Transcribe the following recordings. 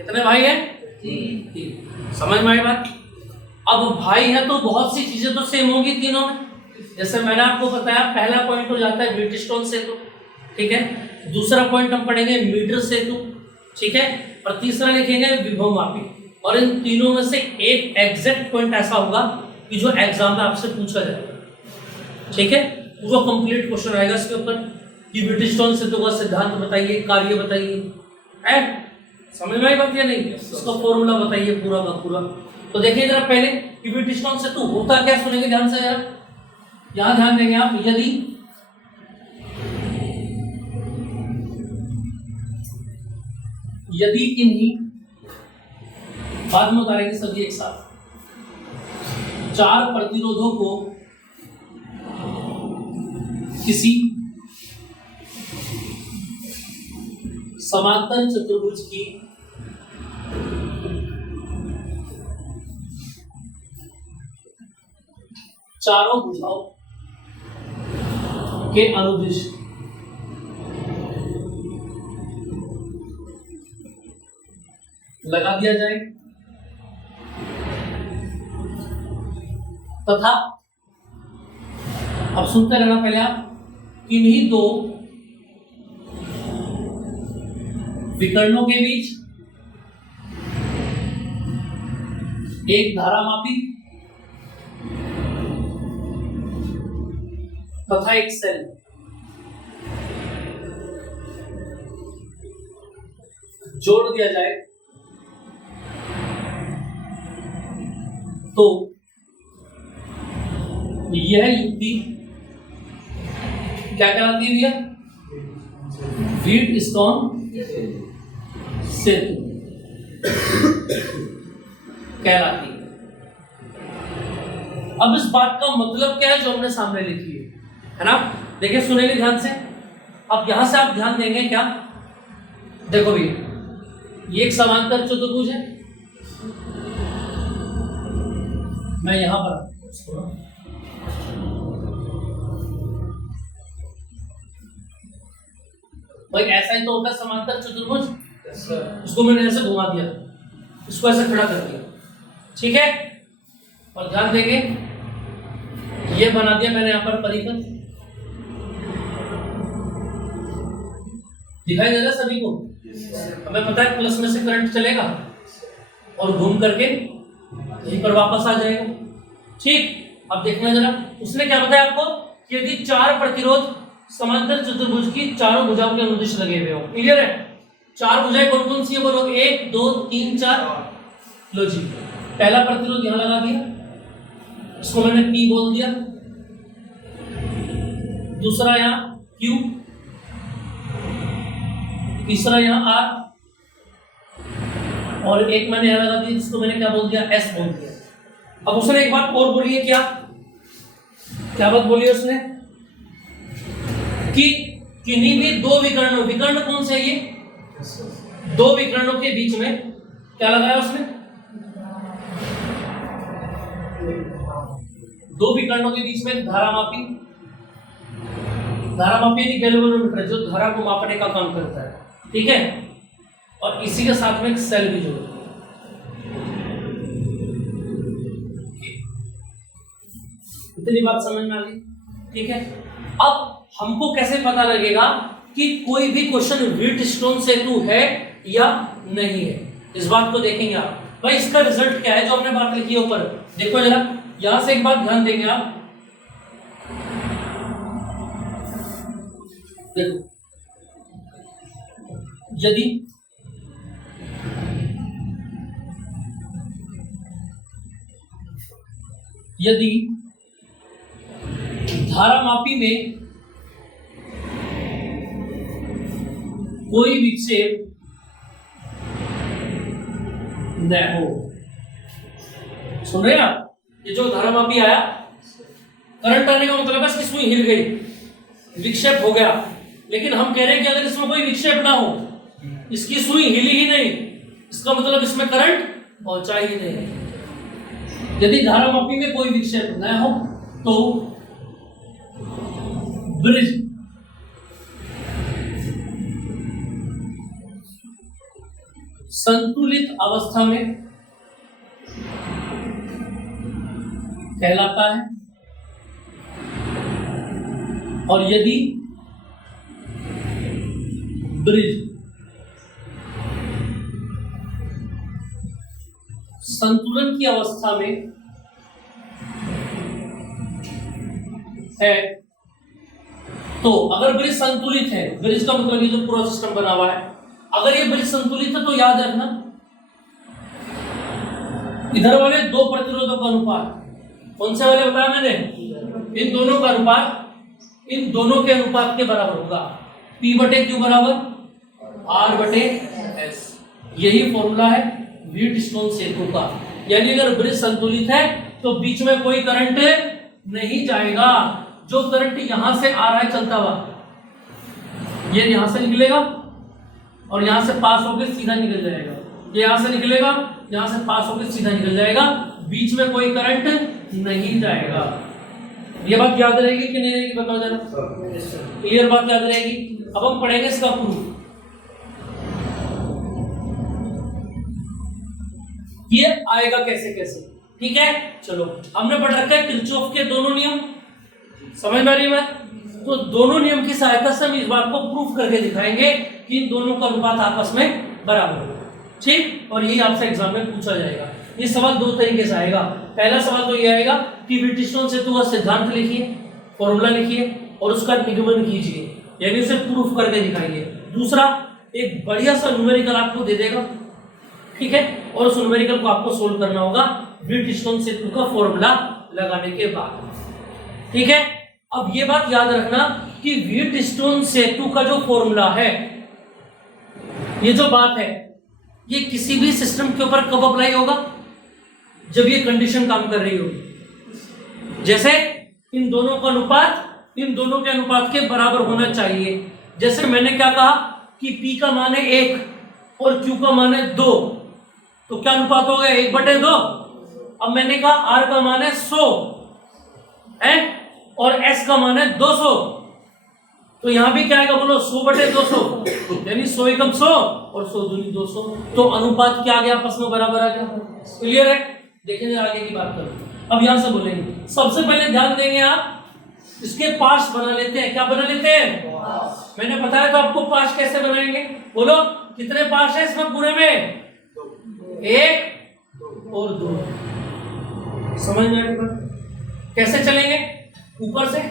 कितने भाई हैं? तीन। समझ में आई बात? अब भाई है तो बहुत सी चीजें तो सेम होगी तीनों में। जैसे मैंने आपको बताया, पहला पॉइंट हो जाता है व्हीटस्टोन सेतु, ठीक है। दूसरा पॉइंट हम पढ़ेंगे मीटर सेतु, ठीक है। और तीसरा लिखेंगे विभव मापी। और इन तीनों में से एक एग्जैक्ट पॉइंट ऐसा होगा कि जो एग्जाम में आपसे पूछा जाएगा, ठीक है। वो कंप्लीट क्वेश्चन आएगा इसके ऊपर कि व्हीटस्टोन सेतु का सिद्धांत बताइए, कार्य बताइए, है समझ में आई बात या नहीं? उसका फॉर्मूला बताइए पूरा का पूरा। तो देखिए जरा पहले कि व्हीटस्टोन सेतु होता क्या, सुनेंगे ध्यान से जरा, यहां ध्यान देंगे आप। यदि इन्हीं बाद में उतारेंगे सभी एक साथ, चार प्रतिरोधों को किसी समांतर चतुर्भुज की चारों भुजाओं के अनुदिश लगा दिया जाए तथा, अब सुनते रहना पहले आप, किन्हीं दो विकर्णों के बीच एक धारामापी तथा एक सेल जोड़ दिया जाए तो यह युक्ति क्या कहलाती है भैया? व्हीटस्टोन सेतु कहलाती है। अब इस बात का मतलब क्या है जो हमने सामने लिखी है ना? देखिए सुनेंगे ध्यान से। अब यहां से आप ध्यान देंगे क्या, देखो भैया ये एक समांतर चतुर्भुज है, मैं यहां पर भाई ऐसा ही तो होता है समांतर चतुर्भुज। इसको मैंने ऐसे घुमा दिया, इसको ऐसे खड़ा कर दिया, ठीक है। और ध्यान देंगे ये बना दिया मैंने यहां पर परिपथ, दिखाई दे रहा है सभी को? हमें पता है प्लस में से करंट चलेगा और घूम करके यहीं पर वापस आ जाएगा, ठीक। अब देखना जरा, उसने क्या बताया आपको कि यदि चार प्रतिरोध समांतर चतुर्भुज की चारों भुजाओं के अनुदिश लगे हुए हो, क्लियर है? चार भुजाएं कौन कौन सी है बोलो? 1 2 3 4। लो जी, पहला प्रतिरोध यहां लगा दिया, इसको मैंने P बोल दिया। दूसरा यहां Q, तीसरा यहां R, और एक मैंने यहां लगा दिया जिसको मैंने क्या बोल दिया? S बोल दिया। अब उसने एक बात और बोली है, क्या बात बोली है उसने? कि किन्हीं भी दो विकर्णों, विकर्ण कौन से है ये? दो विकर्णों के बीच में क्या लगाया उसने? दो विकर्णों के बीच में धारामापी, धारामापी यानी गैल्वेनोमीटर जो धारा को मापने का काम करता है, ठीक है। और इसी के साथ में एक सेल भी जोड़, इतनी बात समझ में आ गई, ठीक है। अब हमको कैसे पता लगेगा कि कोई भी क्वेश्चन व्हीटस्टोन सेतु है या नहीं है? इस बात को देखेंगे आप। भाई इसका रिजल्ट क्या है जो हमने बात लिखी है ऊपर, देखो जरा, यहां से एक बात ध्यान देंगे आप, देखो यदि धारामापी में कोई विक्षेप न हो, सुन रहे हैं आप? ये जो धारामापी आया, करंट आने का मतलब है इसकी सुई हिल गई, विक्षेप हो गया। लेकिन हम कह रहे हैं कि अगर इसमें कोई विक्षेप ना हो, इसकी सुई हिली ही नहीं, इसका मतलब इसमें करंट पहुंचा ही नहीं। यदि धारामापी में कोई विक्षेप न हो तो ब्रिज संतुलित अवस्था में कहलाता है, और यदि ब्रिज संतुलन की अवस्था में है, तो अगर ब्रिज संतुलित है, ब्रिज का मतलब ये जो पूरा सिस्टम बना हुआ है, अगर ये ब्रिज संतुलित है तो याद रखना इधर वाले दो प्रतिरोधों का अनुपात, कौन से वाले बताया मैंने, इन दोनों का अनुपात इन दोनों के अनुपात के बराबर होगा, P बटे Q बराबर R बटे S। यही फॉर्मूला है व्हीटस्टोन सेतु का। यानी अगर ब्रिज संतुलित है तो बीच में कोई करंट नहीं जाएगा, जो करंट यहां से आ रहा है चलता हुआ, ये यहां से निकलेगा और यहां से पास होकर सीधा निकल जाएगा, ये यहां से निकलेगा, यहां से पास होकर सीधा निकल जाएगा, बीच में कोई करंट नहीं जाएगा। ये बात याद रहेगी कि नहीं रहेगी, बताओ जरा। क्लियर बात याद रहेगी। अब हम पढ़ेंगे इसका प्रूफ। ये आएगा कैसे कैसे, ठीक है। चलो, हमने पढ़ रखा है किरचॉफ के दोनों नियम, समझ में आ रही है बात। तो दोनों नियम की सहायता से हम इस बात को प्रूफ करके दिखाएंगे कि इन दोनों का अनुपात आपस में बराबर होगा, ठीक। और यही आपसे एग्जाम में पूछा जाएगा। ये सवाल दो तरीके से आएगा। पहला सवाल तो ये आएगा कि व्हीटस्टोन सेतु का सिद्धांत लिखिए, फॉर्मूला लिखिए और उसका निगमन कीजिए, यानी उसे प्रूफ करके दिखाइए। दूसरा, एक बढ़िया सा न्यूमेरिकल आपको दे देगा, ठीक है, और उस न्यूमेरिकल को आपको सोल्व करना होगा व्हीटस्टोन सेतु का फॉर्मूला लगाने के बाद, ठीक है। अब ये बात याद रखना कि व्हीटस्टोन सेतु का जो फॉर्मूला है, ये जो बात है, ये किसी भी सिस्टम के ऊपर कब अप्लाई होगा, जब ये कंडीशन काम कर रही होगी। जैसे इन दोनों का अनुपात इन दोनों के अनुपात के बराबर होना चाहिए। जैसे मैंने क्या कहा कि P का मान है 1 और Q का मान है 2, तो क्या अनुपात हो गया 1/2। अब मैंने कहा R का मान है 100 है और S का मान है 200, तो यहां भी क्या आएगा बोलो 100/200, यानी 100 एकम 100 और 100 दूनी 200, तो अनुपात क्या आ गया, आपस में बराबर आ गया। क्लियर है। देखेंगे आगे की बात करो। अब यहां से बोलेंगे, सबसे पहले ध्यान देंगे आप इसके पास बना लेते हैं। क्या बना लेते हैं, मैंने बताया तो आपको पास कैसे बनाएंगे, बोलो कितने पास है इसमें पूरे में, 1 और 2। समझ में आएगा कैसे चलेंगे, ऊपर से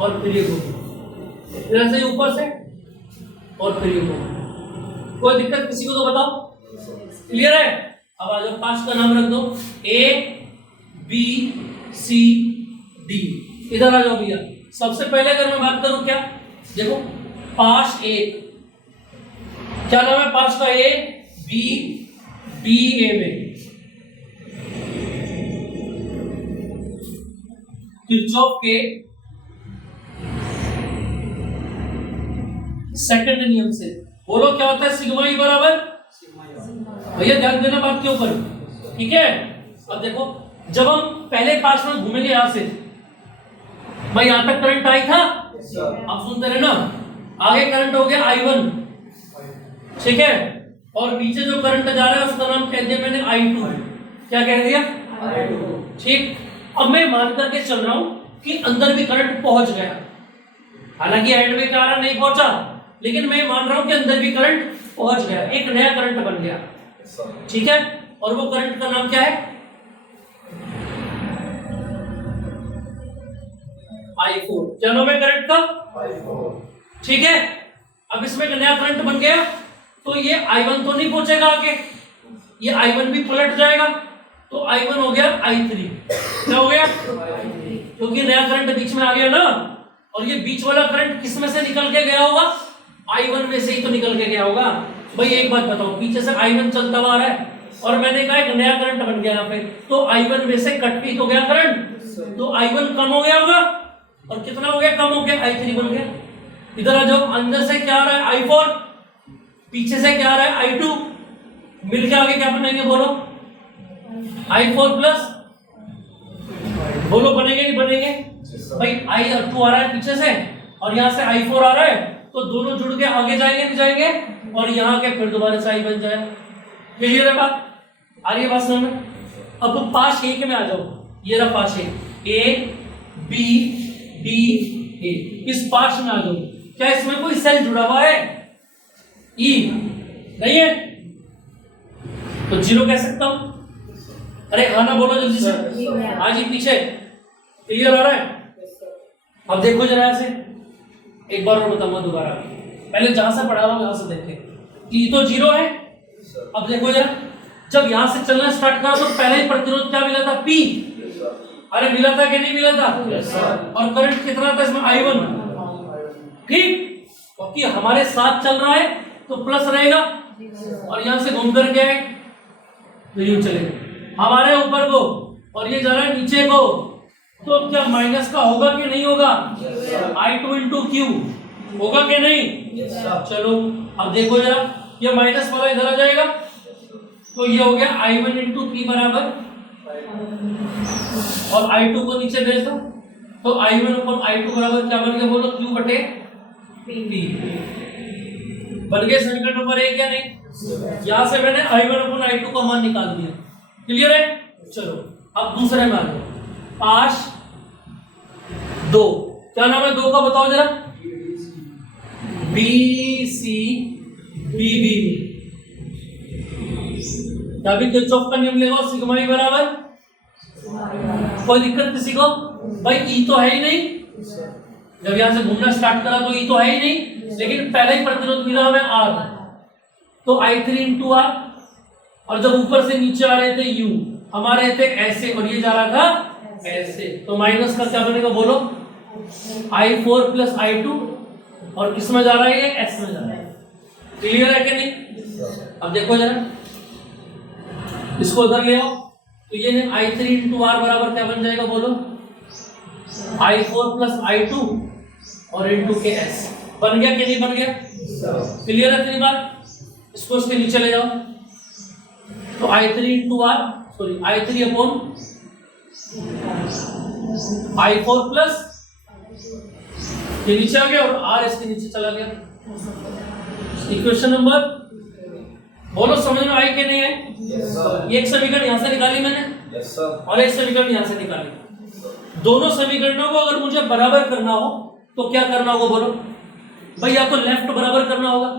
और फिर ये इधर से ऊपर से और फिर ये कोई दिक्कत किसी को तो बताओ। क्लियर है। अब आ जाओ, पांच का नाम रख दो, A B C D। इधर आ जाओ भैया। सबसे पहले अगर मैं बात करूं, क्या देखो, पास A, क्या नाम है पास का, A B D A में किरचॉफ के सेकंड नियम से बोलो क्या होता है, सिग्मा ई बराबर, भैया ध्यान देना बात के ऊपर, ठीक है। अब देखो, जब हम पहले पास में घूमेंगे यहां से, भाई यहां तक करंट आई था, आप सुनते रहे ना, आगे करंट हो गया I1, ठीक है, और नीचे जो करंट जा रहा है उसका नाम कह दिया मैंने I2। क्या कह दिया, I2, ठीक। अब मैं मान करके चल रहा हूं कि अंदर भी करंट पहुंच गया, हालांकि एंड में क्या आ रहा नहीं पहुंचा, लेकिन मैं मान रहा हूं कि अंदर भी करंट पहुंच गया, एक नया करंट बन गया, ठीक है। और वो करंट का नाम क्या है, I4। क्या नाम है करंट का, I4, ठीक है। अब इसमें एक नया करंट बन गया, तो ये I1 तो नहीं पहुंचेगा आगे, ये I1 भी पलट जाएगा, तो I1 हो गया I3। क्या हो गया, क्योंकि नया करंट बीच में आ गया ना, और ये बीच वाला करंट किस में से निकल के गया होगा, I1 में से ही तो निकल के गया होगा। भाई एक बात बताओ, पीछे से I1 चलता हुआ आ रहा है और मैंने कहा एक नया करंट बन गया यहाँ पे, तो I1 में से कट भी तो गया करंट, तो I1 कम हो गया होगा, और कितना हो गया, कम हो गया, I3 बन गया। इधर आ जाओ, अंदर से क्या आ रहा है I4, पीछे से क्या आ रहा है I2, मिलके आगे क्या बनेंगे बोलो, I4 प्लस, बोलो बनेंगे नहीं बनेंगे, भाई I2 आ रहा है पीछे से और यहाँ से I4 आ रहा है, तो दोनों जुड़ के आगे जाएंगे नहीं जाएंगे, और यहाँ के फिर दोबारा से I बन जाए, क्लियर है बात? आ रही है बात समझ में? अब पाश एक में आ जाओ, ये रहा पाश ए बी डी ए, इस पाश में आ जाओ। क्या इसमें कोई सेल जुड़ा हुआ है? ई नहीं है तो जीरो कह सकता हूं। अरे खाना बोलो जल्दी से, आज ही पीछे क्लियर आ रहा है? अब देखो जरा से एक बार और बताऊंगा दोबारा, पहले जहां से पढ़ा रहा हूं यहां से देखें। ई तो जीरो है। अब देखो जरा, जब यहां से चलना स्टार्ट करा तो पहले ही प्रतिरोध क्या मिला था? पी। अरे मिला था कि नहीं मिला था? और करंट कितना था इसमें? I1। ठीक, क्योंकि हमारे साथ चल रहा है तो प्लस रहेगा, और यहां से घूम कर गया तो यूं चलेगा हमारे ऊपर को, और ये जा रहा है नीचे को, तो क्या माइनस का होगा कि नहीं होगा? I2 इंटू क्यू होगा कि नहीं? चलो अब देखो जरा, ये माइनस वाला इधर आ जाएगा तो ये हो गया I1 इंटू पी बराबर, और I2 को नीचे भेज दो तो I1 upon I2 बराबर क्या बन गया? बोलो Q बटे P। बन गए समीकरण नंबर 1 या नहीं? यहां से मैंने I1 upon I2 का मान निकाल दिया। क्लियर है? चलो अब दूसरे में आ जाओ। पाश 2, क्या नाम है 2 का बताओ जरा? B C B B. तभी किरचॉफ का नियम लगाओ, सिग्मा ई बराबर, कोई दिक्कत किसी को? भाई ई तो है ही नहीं, जब यहां से घूमना स्टार्ट करा तो ई तो है ही नहीं, लेकिन पहले ही प्रतिरोध मिला हमें आर, तो I3 इंटू आर, और जब ऊपर से नीचे आ रहे थे यू, हमारे थे ऐसे और ये जा रहा था ऐसे, तो माइनस का क्या बनेगा बोलो? I4 प्लस I2, और किस में जा रहा है? ये एस में जा रहा है। क्लियर है कि नहीं? अब देखो जरा, इसको उधर ले आओ तो ये I3 इंटू आर बराबर क्या बन जाएगा बोलो? I4 प्लस I2 और इंटू के एस। बन गया कि नहीं बन गया? क्लियर है इतनी बात? इसको इसके नीचे ले जाओ तो I3 into R, sorry I3 upon I4 plus, ये नीचे आ गया और आर इसके नीचे चला गया। इक्वेशन नंबर बोलो समझ में आई कि नहीं है? एक समीकरण यहां से निकाली मैंने, और एक समीकरण यहां से निकाली। दोनों समीकरणों को अगर मुझे बराबर करना हो तो क्या करना होगा बोलो? भाई या तो लेफ्ट बराबर करना होगा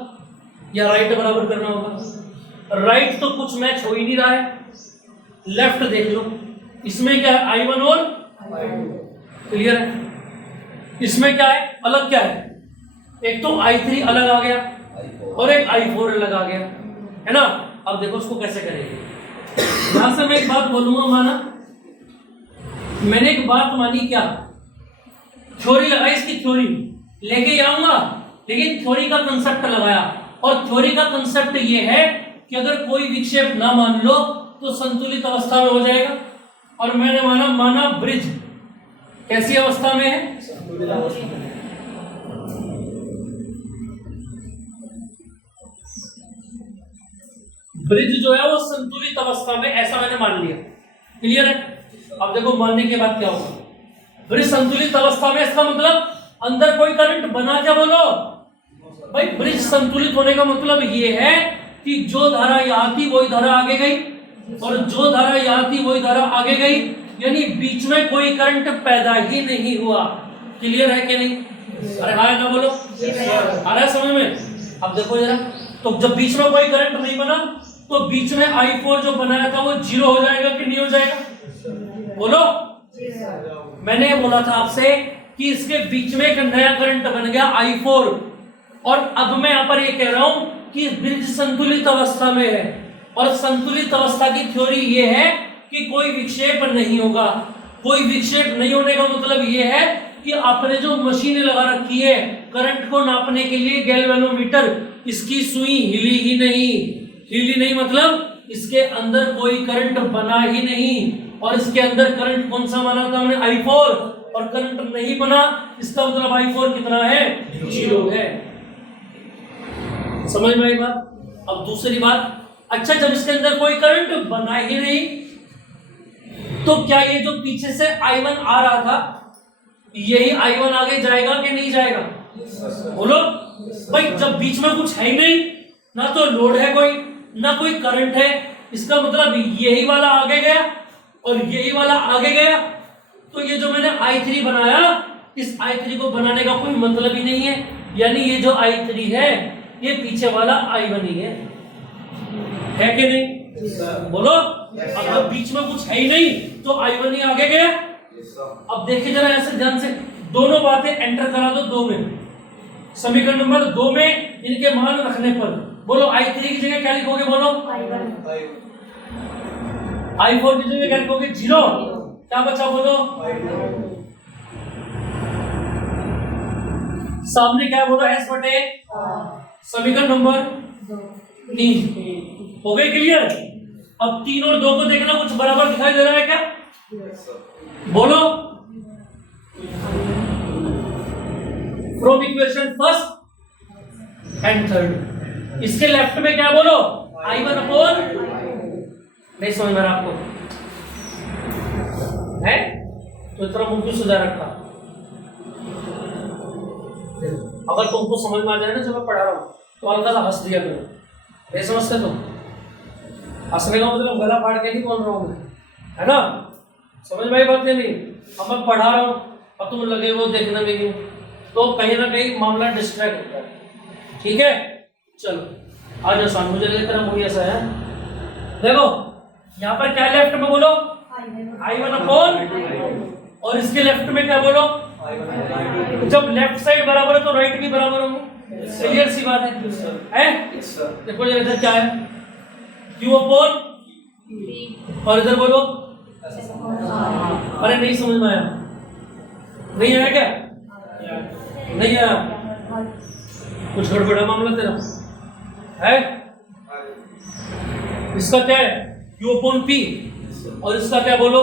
या राइट बराबर करना होगा। राइट तो कुछ मैच हो ही नहीं रहा है, लेफ्ट देख लो, इसमें क्या है? I1 और क्लियर है? इसमें क्या है? अलग क्या है? एक तो I3 अलग आ गया और एक I4 अलग आ गया, है ना? अब देखो उसको कैसे करेंगे। यहां से मैं एक बात बोलूंगा, माना मैंने एक बात मानी, क्या थ्योरी लगाई, इसकी थ्योरी लेके आऊंगा, लेकिन थ्योरी का कंसेप्ट लगाया, और थ्योरी का कंसेप्ट ये है कि अगर कोई विक्षेप ना मान लो तो संतुलित अवस्था में हो जाएगा। और मैंने माना ब्रिज कैसी अवस्था में है? संतुलित अवस्था में। ब्रिज जो है वो संतुलित अवस्था में, ऐसा मैंने मान लिया। क्लियर है? अब देखो मानने के बाद क्या होगा? ब्रिज संतुलित अवस्था में, इसका मतलब अंदर कोई करंट बना क्या बोलो? भाई ब्रिज संतुलित होने का मतलब ये है कि जो धारा यहाँ थी वही धारा आगे गई, और जो धारा यहाँ थी वही धारा आगे गई, यानी बीच में कोई करंट पैदा ही नहीं हुआ। क्लियर है कि नहीं? अरे हाँ ना बोलो, आ रहा है समझ में? अब देखो जरा, तो जब बीच में कोई करंट नहीं बना तो बीच में I4 जो बनाया था वो जीरो हो जाएगा कि नहीं हो जाएगा? बोलो। मैंने बोला था आपसे कि इसके बीच में एक नया करंट बन गया I4, और अब मैं यहाँ पर ये कह रहा हूं कि ब्रिज संतुलित अवस्था में है, और संतुलित अवस्था की थ्योरी ये है कि कोई विक्षेप नहीं होगा। कोई विक्षेप नहीं होने का मतलब ये है कि आपने जो मशीनें लगा रखी है करंट को नापने के लिए, गैल्वेनोमीटर, इसकी सुई हिली ही नहीं। हिली नहीं मतलब इसके अंदर कोई करंट बना ही नहीं, और इसके अंदर करंट कौन सा माना था हमने? I4, और करंट नहीं बना, इसका मतलब I4 कितना है? जीरो है। समझ में आई बात? अब दूसरी बात, अच्छा जब इसके अंदर कोई करंट बना ही नहीं तो क्या ये जो पीछे से I1 आ रहा था यही I1 आगे जाएगा कि नहीं जाएगा? बोलो। भाई जब बीच में कुछ है ही नहीं, ना तो लोड है कोई, ना कोई करंट है, इसका मतलब यही वाला आगे गया और यही वाला आगे गया, तो ये जो मैंने I3 बनाया, इस I3 को बनाने का कोई मतलब ही नहीं है, यानी ये जो I3 है ये पीछे वाला I1 ही है कि नहीं? बोलो। अगर बीच में कुछ है ही नहीं तो I1 ही आगे गया। अब देखिए जरा ऐसे ध्यान से, दोनों बातें एंटर करा दो 2 में, समीकरण नंबर 2 में इनके मान रखने पर बोलो I3 की जगह क्या लिखोगे? बोलो I4 की जगह क्या लिखोगे? 0। क्या बचा? बोलो सामने क्या बोलो? S बटे समीकरण नंबर 3 हो गए क्लियर? अब 3 और 2 को देखना, कुछ बराबर दिखाई दे रहा है क्या? बोलो from equation first and third, इसके लेफ्ट में क्या बोलो? I1 अपॉन, नहीं समझ में आपको है तो इतना मुंह क्यों सुधार रखा? अगर तुमको समझ में आ जाए ना जो मैं पढ़ा रहा हूं तो हल्का सा हंस दिया करो, नहीं समझते तुम? हंसने का मतलब गला फाड़ के नहीं बोल रहा हूं मैं, है ना? समझ में आई बात नहीं? अब मैं पढ़ा रहा हूं और तुम लगे वो देखने में क्यों, तो कहीं ना कहीं मामला डिस्ट्रैक्ट होता है। ठीक है, चलो आज आसान, मुझे लगे तेरा मूवी ऐसा है। देखो यहाँ पर क्या लेफ्ट में बोलो? I1 अपॉन, और इसके लेफ्ट में क्या बोलो? जब लेफ्ट साइड बराबर है तो राइट भी बराबर होगा, क्लियर सी बात है? देखो इधर क्या है? Q अपॉन, और इधर बोलो, अरे नहीं समझ में आया? नहीं आया क्या? नहीं आया? कुछ गड़बड़ा मामला तेरा है? इसका क्या है? Q अपॉन P, और इसका क्या बोलो?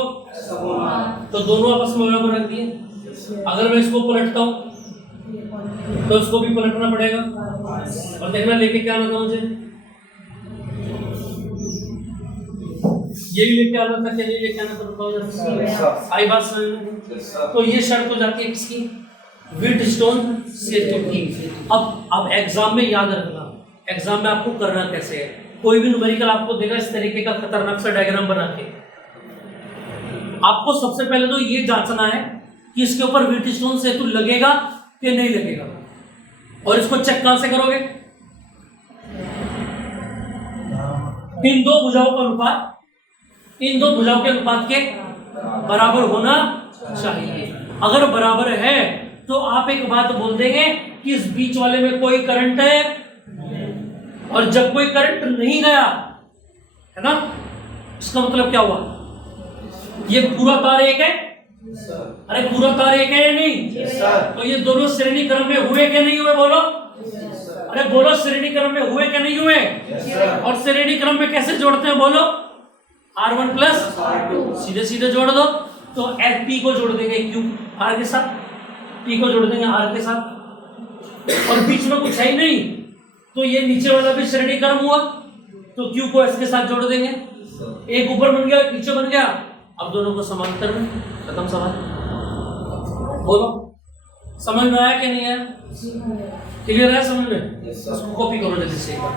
तो दोनों आपस में बराबर रख दिए। अगर मैं इसको पलटता हूं तो इसको भी पलटना पड़ेगा, और देखना लेके क्या आना था मुझे, ये भी लेके आना था, क्या नहीं लेके आना था? आई बात समझ में? तो ये शर्त हो जाती है किसकी? व्हीटस्टोन सेतु की। अब एग्जाम में याद रखना, एग्जाम में आपको करना कैसे है, कोई भी न्यूमेरिकल आपको देगा इस तरीके का खतरनाक सा डायग्राम बना के, आपको सबसे पहले तो ये जांचना है कि इसके ऊपर व्हीटस्टोन सेतु लगेगा कि नहीं लगेगा, और इसको चेक कहां से करोगे? इन दो भुजाओं का अनुपात, इन दो भुजाओं के अनुपात के बराबर होना चाहिए। अगर बराबर है तो आप एक बात बोल देंगे कि इस बीच वाले में कोई करंट है, और जब कोई करंट नहीं गया है ना, इसका मतलब क्या हुआ? ये पूरा तार एक है? अरे पूरा तार एक है या नहीं? तो ये दोनों श्रेणी क्रम में हुए कि नहीं हुए? बोलो, अरे बोलो श्रेणी क्रम में हुए कि नहीं हुए? और श्रेणी क्रम में कैसे जोड़ते हैं? बोलो R1 प्लस सीधे सीधे जोड़ दो, तो P को जोड़ देंगे Q R के साथ, P को जोड़ देंगे R के साथ, और बीच में कुछ है ही नहीं, तो ये नीचे वाला भी श्रेणी क्रम हुआ, तो Q को S के साथ जोड़ देंगे, एक ऊपर बन गया एक नीचे बन गया, अब दोनों को समांतर में, खत्म सवाल। बोलो समझ में आया कि नहीं आया? क्लियर है समझ में? इसको कॉपी करो जल्दी से एक बार।